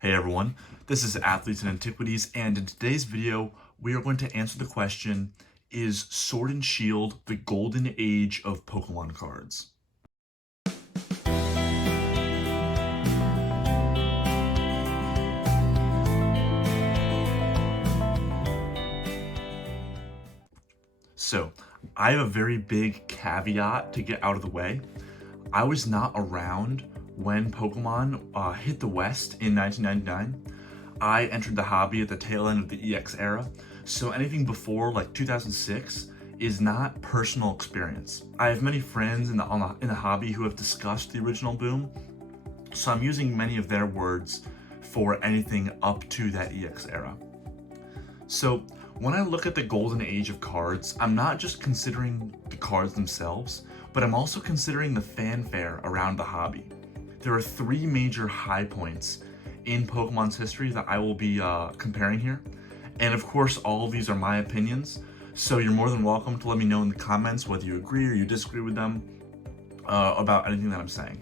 Hey everyone, this is Athletes and Antiquities, and in today's video, we are going to answer the question, is Sword and Shield the golden age of Pokemon cards? So, I have a very big caveat to get out of the way. I was not around when Pokemon hit the West in 1999. I entered the hobby at the tail end of the EX era, so anything before like 2006 is not personal experience. I have many friends in the hobby who have discussed the original boom, so I'm using many of their words for anything up to that EX era. So when I look at the golden age of cards, I'm not just considering the cards themselves, but I'm also considering the fanfare around the hobby. There are three major high points in Pokemon's history that I will be comparing here. And of course, all of these are my opinions, so you're more than welcome to let me know in the comments whether you agree or you disagree with them about anything that I'm saying.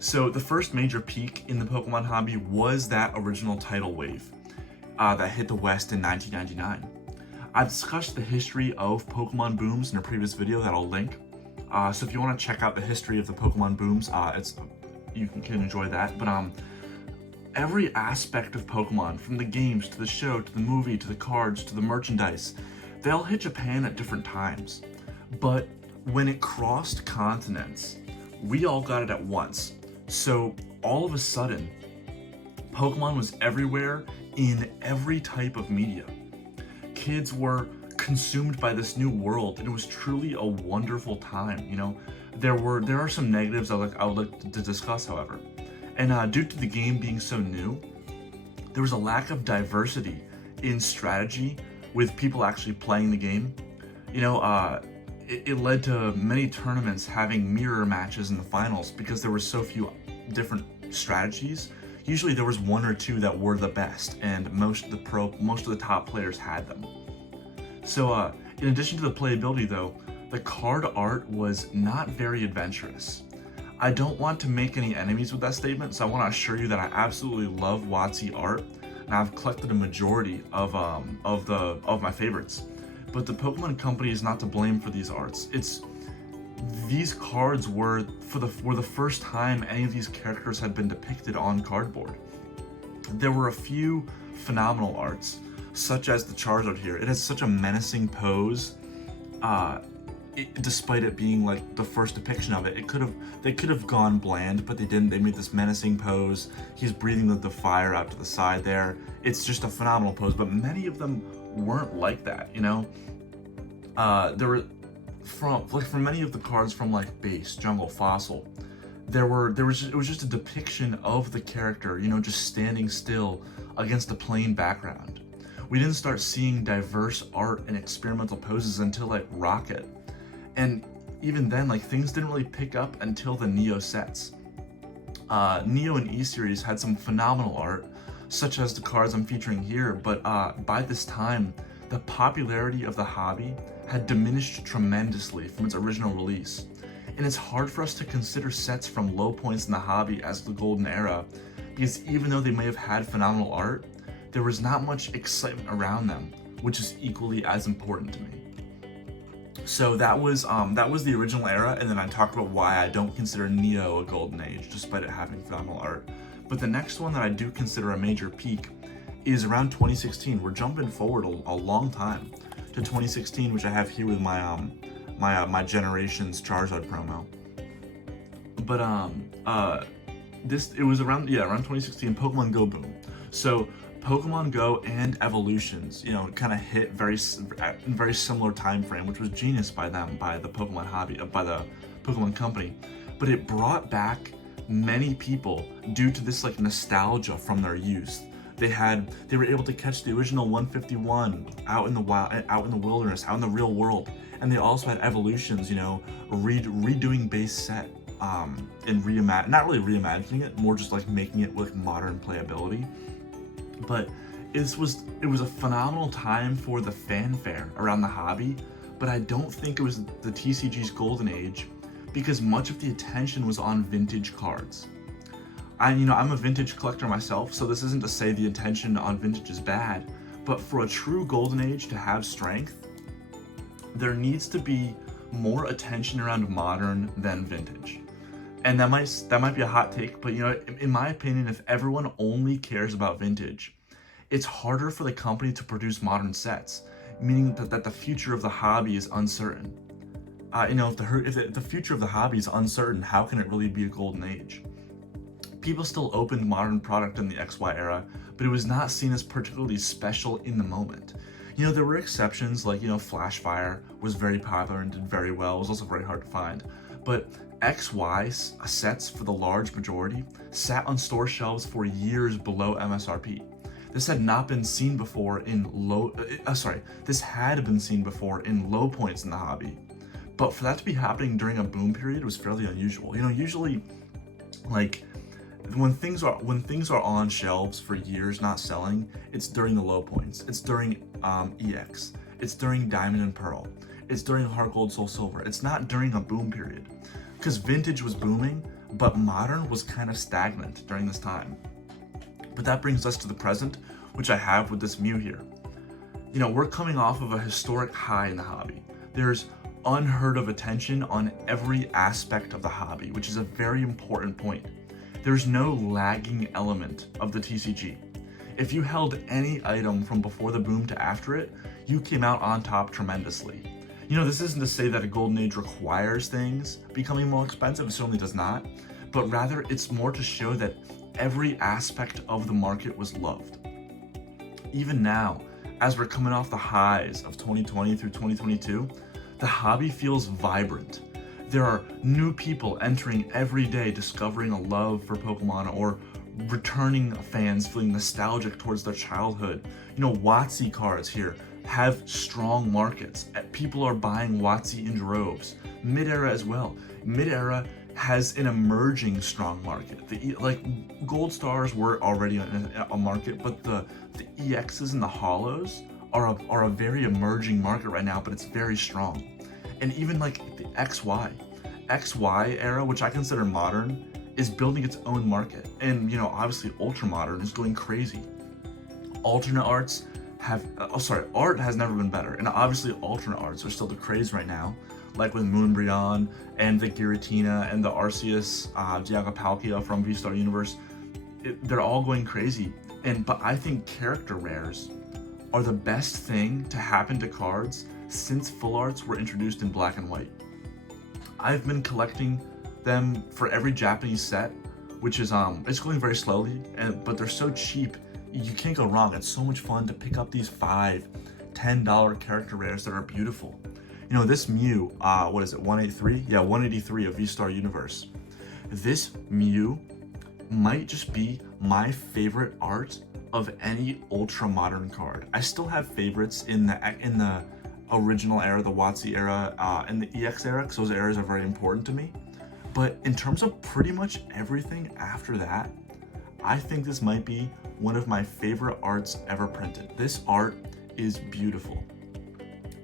So the first major peak in the Pokemon hobby was that original Tidal Wave that hit the West in 1999. I've discussed the history of Pokemon booms in a previous video that I'll link. So if you want to check out the history of the Pokemon booms, you can enjoy that. But every aspect of Pokemon, from the games to the show to the movie to the cards to the merchandise, they all hit Japan at different times. But when it crossed continents, we all got it at once. So all of a sudden, Pokemon was everywhere in every type of media. Kids were consumed by this new world, and it was truly a wonderful time. You know, there are some negatives I would like to discuss, however. And due to the game being so new, there was a lack of diversity in strategy with people actually playing the game. You know, it led to many tournaments having mirror matches in the finals because there were so few different strategies. Usually there was one or two that were the best, and most of the top players had them. So in addition to the playability though, the card art was not very adventurous. I don't want to make any enemies with that statement, so I want to assure you that I absolutely love WotC art, and I've collected a majority of my favorites. But the Pokemon Company is not to blame for these arts. These cards were the first time any of these characters had been depicted on cardboard. There were a few phenomenal arts, such as the Charizard here. It has such a menacing pose. Despite it being like the first depiction of it, they could have gone bland, but they didn't. They made this menacing pose. He's breathing the fire out to the side there. It's just a phenomenal pose, but many of them weren't like that, you know? There were for many of the cards from like Base, Jungle, Fossil, it was just a depiction of the character, you know, just standing still against a plain background. We didn't start seeing diverse art and experimental poses until like Rocket. And even then, like, things didn't really pick up until the Neo sets. Neo and E-Series had some phenomenal art, such as the cards I'm featuring here, but by this time, the popularity of the hobby had diminished tremendously from its original release. And it's hard for us to consider sets from low points in the hobby as the golden era, because even though they may have had phenomenal art, there was not much excitement around them, which is equally as important to me. So that was the original era, and then I talked about why I don't consider Neo a golden age, despite it having phenomenal art. But the next one that I do consider a major peak is around 2016. We're jumping forward a long time to 2016, which I have here with my my Generations Charizard promo. But it was around 2016 Pokemon Go boom. So Pokemon Go and Evolutions, you know, kind of hit in very similar time frame, which was genius by the Pokemon hobby, by the Pokemon Company. But it brought back many people due to this like nostalgia from their youth. They were able to catch the original 151 out in the wild, out in the wilderness, out in the real world, and they also had Evolutions, you know, redoing base set and not really reimagining it, more just like making it with modern playability. But it was a phenomenal time for the fanfare around the hobby, but I don't think it was the TCG's golden age because much of the attention was on vintage cards. I'm a vintage collector myself, so this isn't to say the intention on vintage is bad, but for a true golden age to have strength, there needs to be more attention around modern than vintage. And that might be a hot take, but in my opinion, if everyone only cares about vintage, it's harder for the company to produce modern sets, meaning that the future of the hobby is uncertain. If the future of the hobby is uncertain, how can it really be a golden age? People still opened modern product in the XY era, but it was not seen as particularly special in the moment. There were exceptions, like, Flashfire was very popular and did very well. It was also very hard to find. But XY sets, for the large majority, sat on store shelves for years below MSRP. This had been seen before in low points in the hobby. But for that to be happening during a boom period was fairly unusual. Usually, like, when things are on shelves for years not selling, it's during the low points. It's during EX. It's during Diamond and Pearl. It's during Heart Gold Soul Silver. It's not during a boom period. Because vintage was booming, but modern was kind of stagnant during this time. But that brings us to the present, which I have with this Mew here. We're coming off of a historic high in the hobby. There's unheard of attention on every aspect of the hobby, which is a very important point. There's no lagging element of the TCG. If you held any item from before the boom to after it, you came out on top tremendously. This isn't to say that a golden age requires things becoming more expensive, it certainly does not, but rather it's more to show that every aspect of the market was loved. Even now, as we're coming off the highs of 2020 through 2022, the hobby feels vibrant. There are new people entering every day, discovering a love for Pokemon, or returning fans feeling nostalgic towards their childhood. WotC cards here have strong markets. People are buying WotC in droves. Mid-era as well. Mid-era has an emerging strong market. Gold Stars were already a market, but the EXs and the Holos are a very emerging market right now, but it's very strong. And even like the XY era, which I consider modern, is building its own market. And obviously Ultra Modern is going crazy. Alternate arts art has never been better. And obviously alternate arts are still the craze right now, like with Moonbreon and the Giratina and the Arceus Dialga-Palkia from V-Star Universe. They're all going crazy. But I think character rares are the best thing to happen to cards since full arts were introduced in black and white. I've been collecting them for every Japanese set, which is it's going very slowly, but they're so cheap, you can't go wrong. It's so much fun to pick up these $5-10 character rares that are beautiful. This Mew, what is it, 183? Yeah, 183 of V-Star Universe. This Mew might just be my favorite art of any ultra modern card. I still have favorites in the original era, the WotC era, and the EX era, because those eras are very important to me. But in terms of pretty much everything after that, I think this might be one of my favorite arts ever printed. This art is beautiful.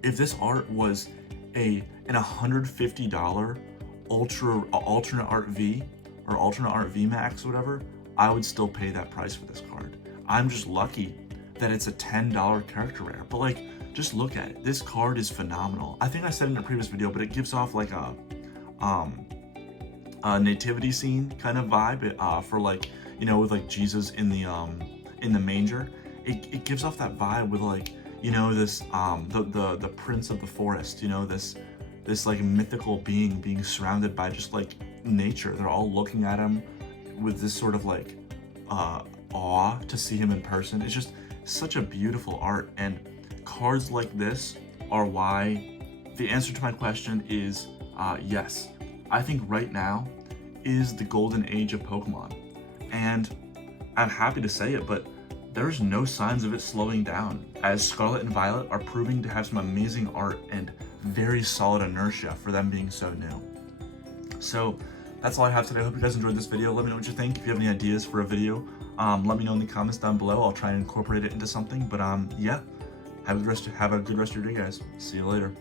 If this art was an $150 alternate art V or alternate art V Max or whatever, I would still pay that price for this card. I'm just lucky that it's a $10 character rare, but just look at it. This card is phenomenal. I think I said in a previous video, but it gives off like a nativity scene kind of vibe for with Jesus in the manger. It gives off that vibe with this the prince of the forest, this mythical being surrounded by just nature. They're all looking at him with this sort of awe to see him in person. It's just such a beautiful art, and cards like this are why the answer to my question is yes. I think right now is the golden age of Pokemon, and I'm happy to say it, but there's no signs of it slowing down, as Scarlet and Violet are proving to have some amazing art and very solid inertia for them being so new. So that's all I have today. I hope you guys enjoyed this video. Let me know what you think. If you have any ideas for a video, let me know in the comments down below. I'll try and incorporate it into something. But yeah, have a good rest of your day, guys. See you later.